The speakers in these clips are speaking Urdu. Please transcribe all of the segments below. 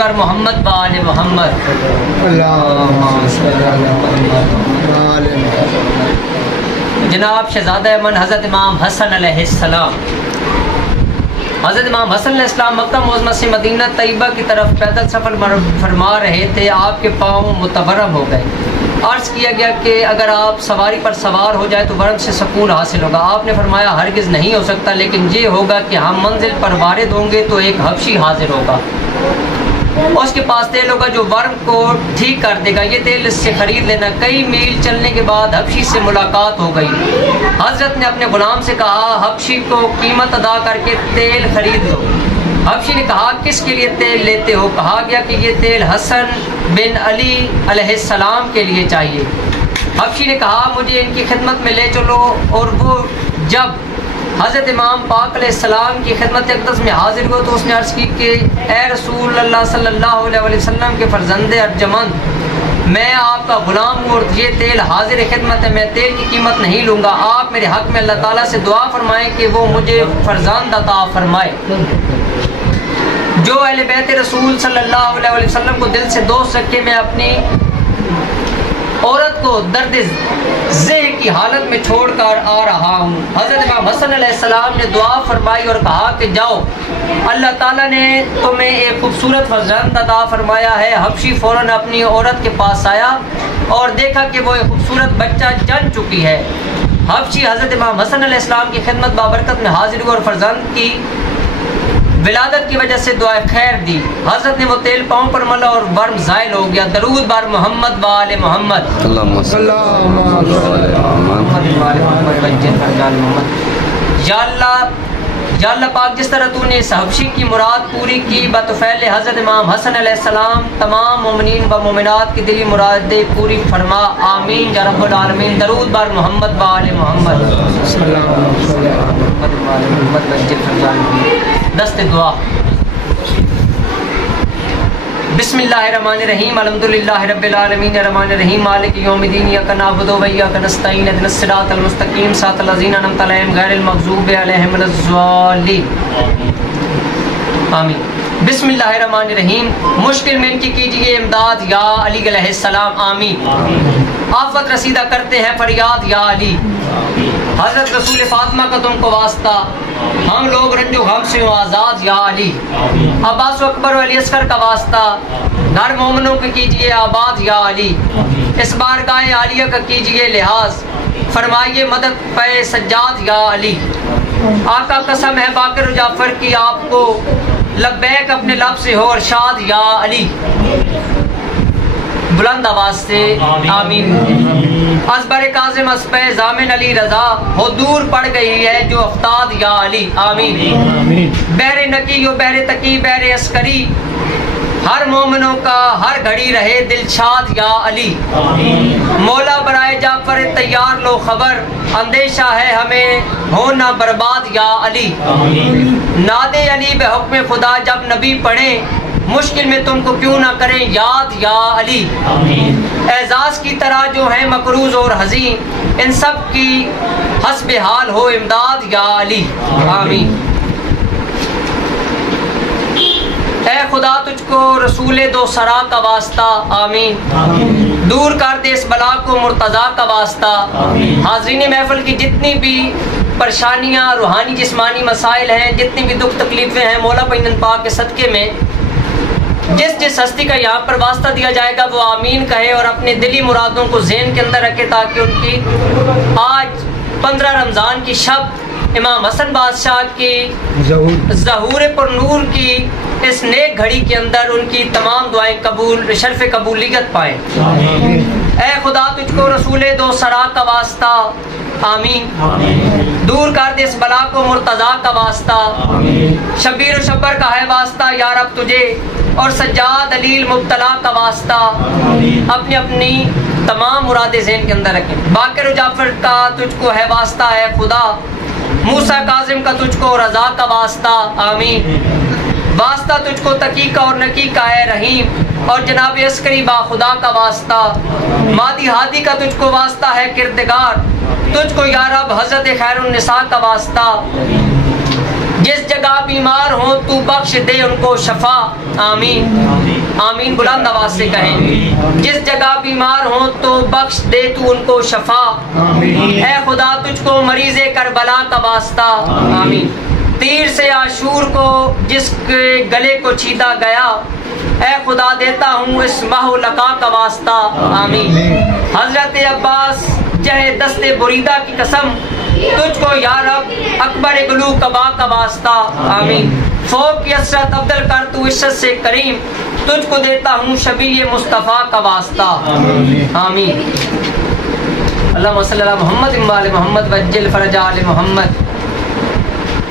بر محمد و آل محمد۔ جناب شہزادہ من حضرت امام حسن علیہ السلام، حضرت امام حسن علیہ السلام مکہ معظمہ سے مدینہ طیبہ کی طرف پیدل سفر فرما رہے تھے، آپ کے پاؤں متورم ہو گئے۔ عرض کیا گیا کہ اگر آپ سواری پر سوار ہو جائے تو ورم سے سکون حاصل ہوگا۔ آپ نے فرمایا ہرگز نہیں ہو سکتا، لیکن یہ ہوگا کہ ہم منزل پر وارد ہوں گے تو ایک حبشی حاضر ہوگا، اس کے پاس تیل ہوگا جو ورم کو ٹھیک کر دے گا، یہ تیل اس سے خرید لینا۔ کئی میل چلنے کے بعد حبشی سے ملاقات ہو گئی۔ حضرت نے اپنے غلام سے کہا حبشی کو قیمت ادا کر کے تیل خرید لو۔ حبشی نے کہا کس کے لیے تیل لیتے ہو؟ کہا گیا کہ یہ تیل حسن بن علی علیہ السلام کے لیے چاہیے۔ حبشی نے کہا مجھے ان کی خدمت میں لے چلو، اور وہ جب حضرت امام پاک علیہ السلام کی خدمت اقدس میں حاضر ہوا تو اس نے عرض کی کہ اے رسول اللہ صلی اللہ علیہ وسلم کے فرزند ارجمند، میں آپ کا غلام ہوں اور یہ تیل حاضر خدمت ہے، میں تیل کی قیمت نہیں لوں گا۔ آپ میرے حق میں اللہ تعالیٰ سے دعا فرمائیں کہ وہ مجھے فرزند عطا فرمائے۔ جو اہل بیت رسول صلی اللہ علیہ وسلم کو دل سے دوست رکھے، میں اپنی عورت کو درد ذہ کی حالت میں چھوڑ کر آ رہا ہوں۔ حضرت امام حسن علیہ السلام نے دعا فرمائی اور کہا کہ جاؤ، اللہ تعالیٰ نے تمہیں ایک خوبصورت فرزند عطا فرمایا ہے۔ حبشی فوراً اپنی عورت کے پاس آیا اور دیکھا کہ وہ ایک خوبصورت بچہ جن چکی ہے۔ حبشی حضرت امام حسن علیہ السلام کی خدمت بابرکت میں حاضر ہوا اور فرزند کی ولادت کی وجہ سے دعائے خیر دی۔ حضرت نے وہ تیل پاؤں پر ملا اور ورم زائل ہو گیا۔ درود بر محمد و آل محمد۔ یا اللہ پاک، جس طرح تو نے اس حبشی کی مراد پوری کی بطفیل حضرت امام حسن علیہ السلام، تمام مومنین و مومنات کی دلی مرادیں پوری فرما، آمین یا رب العالمین۔ درود بر محمد و آل محمد۔ دست دعا۔ بسم اللہ الرحمن الرحیم، الحمدللہ رب العالمین، الرحمن الرحیم، مالک یوم الدین، ایاک نعبد و ایاک نستعین، اهدنا الصراط المستقیم، صراط الذین انعمت علیہم غیر المغضوب علیہم ولا الضالین، آمین۔ بسم اللہ الرحمن الرحیم، مشکل میں ان کی کیجیے امداد یا علی علیہ السلام، آمین۔ آفت رسیدہ کرتے ہیں فریاد یا علی، حضرت رسول فاطمہ کا تم کو واسطہ، ہم لوگ رنج و غم سے آزاد یا علی۔ عباس و اکبر و علی اصغر کا واسطہ، گھر مومنوں کو کیجیے آباد یا علی۔ اس بارگاہ عالیہ کا کیجیے لحاظ، فرمائیے مدد پہ سجاد یا علی۔ آقا قسم ہے باقر و جعفر کی آپ کو، لبیک اپنے لب سے ہو ارشاد یا علی۔ بلند آواز سے آمین۔ ازبر کاظم اسپہ ضامن علی رضا، ہو دور پڑ گئی ہے جو افتاد یا علی، آمین۔ بحر نقی و بحر تقی بحر عسکری، ہر مومنوں کا ہر گھڑی رہے دل شاد یا علی۔ مولا برائے جعفر تیار لو خبر، اندیشہ ہے ہمیں ہونا برباد یا علی۔ ناد علی بے حکم خدا، جب نبی پڑھیں مشکل میں تم کو کیوں نہ کریں یاد یا علی۔ اعزاز کی طرح جو ہیں مقروض اور حزین، ان سب کی حسب حال ہو امداد یا علی، آمین۔ اے خدا تجھ کو رسول دو سرا کا واسطہ، آمین۔ دور کر دے اس بلا کو مرتضیٰ کا واسطہ۔ حاضرین محفل کی جتنی بھی پریشانیاں، روحانی جسمانی مسائل ہیں، جتنی بھی دکھ تکلیفیں ہیں، مولا پنجن پاک کے صدقے میں جس ہستی کا یہاں پر واسطہ دیا جائے گا وہ آمین کہے اور اپنے دلی مرادوں کو ذہن کے اندر رکھے، تاکہ ان کی آج 15 رمضان کی شب امام حسن بادشاہ کی ظہور پر نور کی اس نیک گھڑی کے اندر ان کی تمام دعائیں قبول، شرف قبولیت پائیں۔ اے خدا تجھ کو رسول دو سرا کا واسطہ، آمین۔ دور کر دے اس بلا کو مرتضیٰ کا واسطہ، شبیر و شبر کا ہے واسطہ یا رب تجھے، اور سجاد علیل مبتلا کا واسطہ، اپنی اپنی تمام مرادیں ذہن کے اندر رکھیں۔ باقر و جعفر کا تجھ کو ہے واسطہ ہے خدا، موسیٰ کاظم کا تجھ کو رضا کا واسطہ، آمین۔ واسطہ تجھ کو تقی کا اور نقی کا ہے رحیم، اور جناب عسکری با خدا کا واسطہ، مادی ہادی کا تجھ کو واسطہ ہے کردگار، تجھ کو یا رب حضرت خیر النساء کا واسطہ، جس جگہ بیمار ہوں تو بخش دے ان کو شفا، آمین آمین بلند آواز سے کہیں، جس جگہ بیمار ہوں تو بخش دے تو ان کو شفا، اے خدا تجھ کو مریض کربلا کا واسطہ، آمین تیر سے عاشور کو جس کے گلے کو چھیدا گیا، اے خدا دیتا ہوں اس ماہ لقا کا واسطہ، آمین حضرت عباس جہے دست بریدہ کی قسم تجھ کو یا رب اکبر گلو کبا کا واسطہ، آمین فوق کی عصرت ابدل کر تو عشت سے کریم تجھ کو دیتا ہوں شبیہ مصطفیٰ کا واسطہ، آمین اللہم صلی اللہ محمد وآل محمد وجل فرج آل محمد۔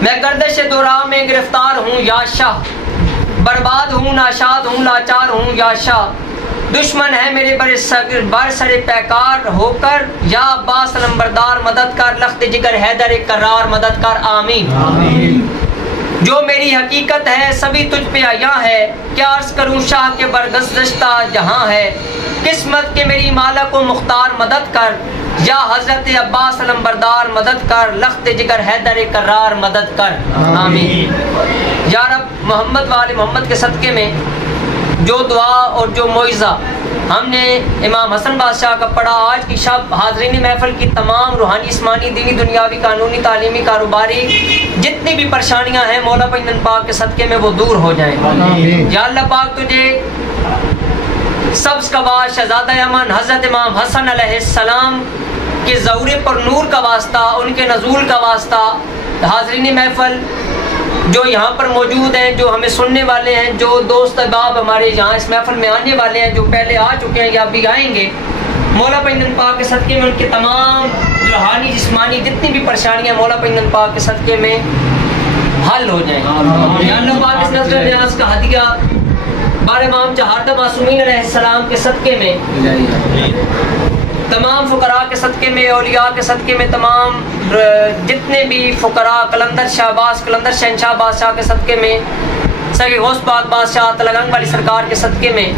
میں گردش دوراہ میں گرفتار ہوں یا شاہ، برباد ہوں ناشاد ہوں لاچار ہوں یا شاہ، دشمن ہے میرے بر سر پیکار ہو کر، یا عباس نمبردار مدد کر، لخت جگر حیدر قرار مدد کر، آمین جو میری حقیقت ہے سبھی تجھ پہ عیاں ہے، کیا عرض کروں شاہ کے برگزشتہ جہاں ہے، قسمت کے میری مالک و مختار مدد کر، یا حضرت عباس نمبردار مدد کر، لخت جگر حیدر قرار مدد کر، آمین یا رب محمد وآل محمد کے صدقے میں جو دعا اور جو معجزہ ہم نے امام حسن بادشاہ کا پڑھا، آج کی شب حاضرین محفل کی تمام روحانی جسمانی دینی دنیاوی قانونی تعلیمی کاروباری جتنی بھی پریشانیاں ہیں مولا پنجن پاک کے صدقے میں وہ دور ہو جائیں، یا اللہ پاک تجھے سبز کا باز شہزادہ امن حضرت امام حسن علیہ السلام کے ظہور پر نور کا واسطہ، ان کے نزول کا واسطہ، حاضرین محفل جو یہاں پر موجود ہیں، جو ہمیں سننے والے ہیں، جو دوست احباب ہمارے یہاں اس محفل میں آنے والے ہیں، جو پہلے آ چکے ہیں یا بھی آئیں گے، مولا پنجن پاک کے صدقے میں ان کے تمام روحانی جسمانی جتنی بھی پریشانیاں مولا پنجن پاک کے صدقے میں حل ہو جائیں، یا اللہ پاک اس نظر نیاز کا ہدیہ بار امام چہارتہ معصومین علیہ السلام کے صدقے میں، تمام فقراء کے صدقے میں، اولیاء کے صدقے میں، تمام جتنے بھی فقراء قلندر شہباز قلندر شہنشاہ بادشاہ کے صدقے میں، سید غوث پاک بادشاہ تلگنگ والی سرکار کے صدقے میں،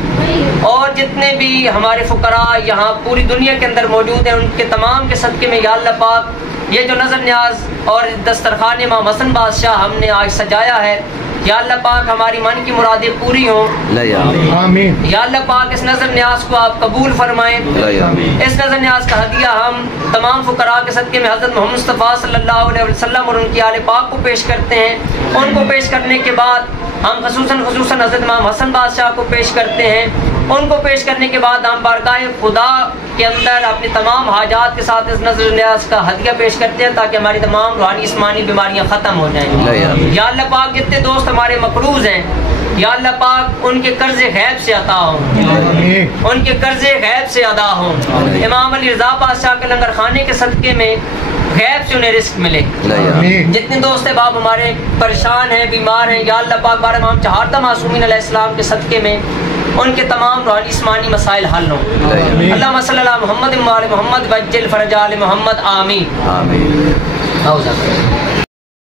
اور جتنے بھی ہمارے فقراء یہاں پوری دنیا کے اندر موجود ہیں ان کے تمام کے صدقے میں، یا اللہ پاک یہ جو نظر نیاز اور دسترخوان امام حسن بادشاہ ہم نے آج سجایا ہے، یا اللہ پاک ہماری من کی مرادیں پوری ہوں، آمین یا اللہ پاک اس نظر نیاز کو آپ قبول فرمائیں، اس نظر نیاز کا ہدیہ ہم تمام فقراء کے صدقے میں حضرت محمد مصطفیٰ صلی اللہ علیہ وسلم اور ان کی آل پاک کو پیش کرتے ہیں، ان کو پیش کرنے کے بعد ہم خصوصاً حضرت امام حسن بادشاہ کو پیش کرتے ہیں، ان کو پیش کرنے کے بعد ہم بارگاہ خدا کے اندر اپنی تمام حاجات کے ساتھ اس نظر نیاز کا ہدیہ پیش کرتے ہیں تاکہ ہماری تمام روحانی جسمانی بیماریاں ختم ہو جائیں، یا اللہ پاک جتنے دوست ہمارے مقروض ہیں یا اللہ پاک ان کے قرض غیب سے عطا ہوں، ان کے قرض غیب سے ادا ہوں، امام علی رضا بادشاہ کے لنگر خانے کے صدقے میں غیب سے انہیں رزق ملے، جتنے دوست احباب ہمارے پریشان ہیں بیمار ہیں یا اللہ پاک بار امام چہارتہ معصومین علیہ السلام کے صدقے میں ان کے تمام روحانی جسمانی مسائل حل ہوں، اللہم صلی اللہ محمد وآل محمد وجل فرج آل محمد، آمین۔